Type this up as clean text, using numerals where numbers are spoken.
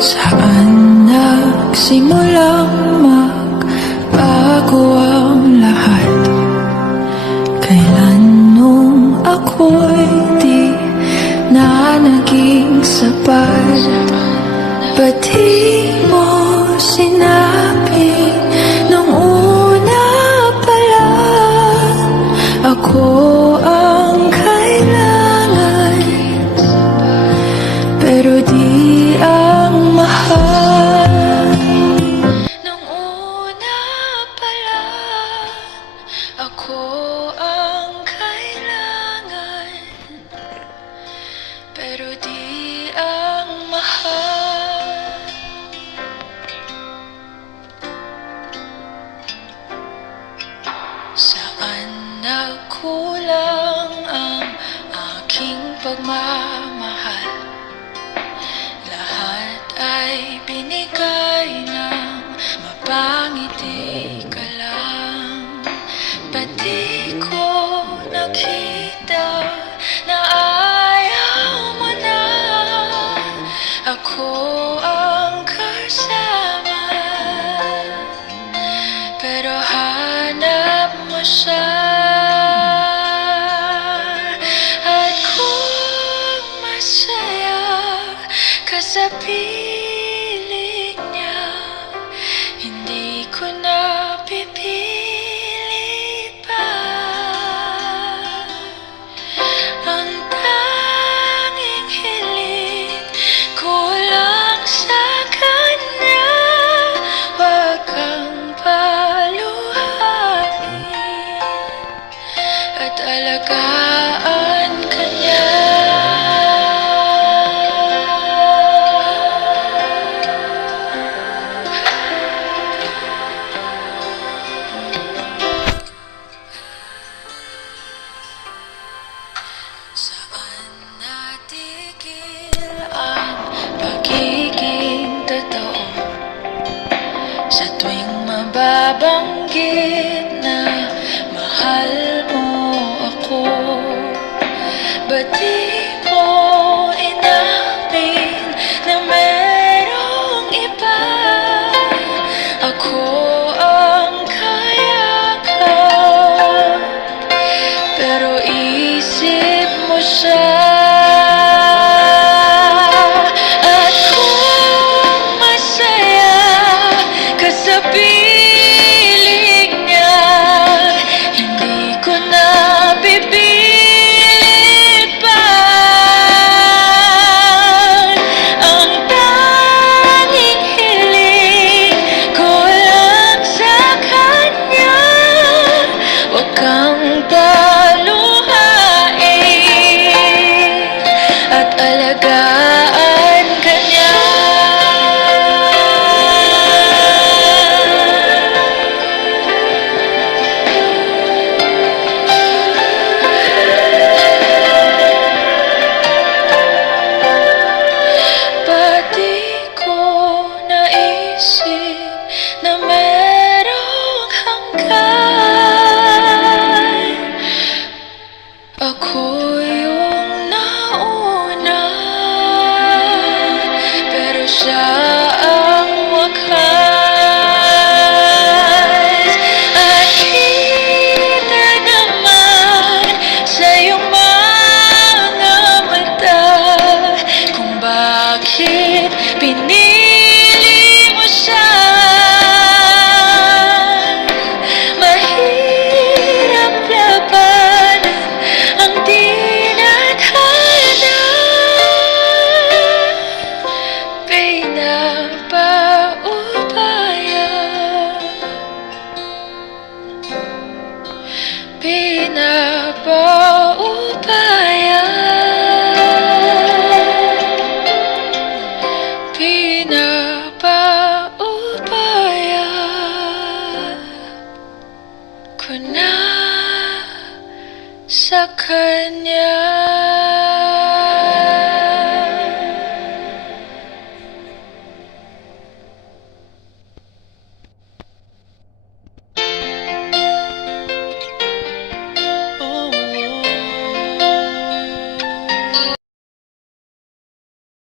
Saan nagsimulang magbago ang lahat? Kailan nung ako'y di na naging sapat? Ba't di mo sinabi nung una pa lang ako ang kailangan, pero di ang mahal? Nung una pa lang ako ang kailangan, pero di ang mahal. Saan nagkulang ang aking pagmamahal? Lahat ay binigay ng mapangiti ka lang. Ba't di ko nakita na ayaw mo na ako ang kasama? Pero hanap mo siya, at kung masaya ka sa piling niya, hindi ko na pipilit pa. Ang tanging hiling ko lang sa kanya, wag kang paluhain at alagaan ka niya. Saan natigil ang pagiging totoo? Sa tuwing mababanggit na mahal mo ako, ba't di mo inamin na merong iba? Ako ang kayakap, pero isip mo siya. At kung masaya ka sa piling niya, hindi ko na pipilit pa. Ang tanging hiling ko lang sa kanya, wag kang paluhain at alagaan ka niya. Ba't di ko naisip na merong hanggan? Ako yung nauna, pero siya ang wakas. At kita naman sa iyong mga mata kung bakit pinili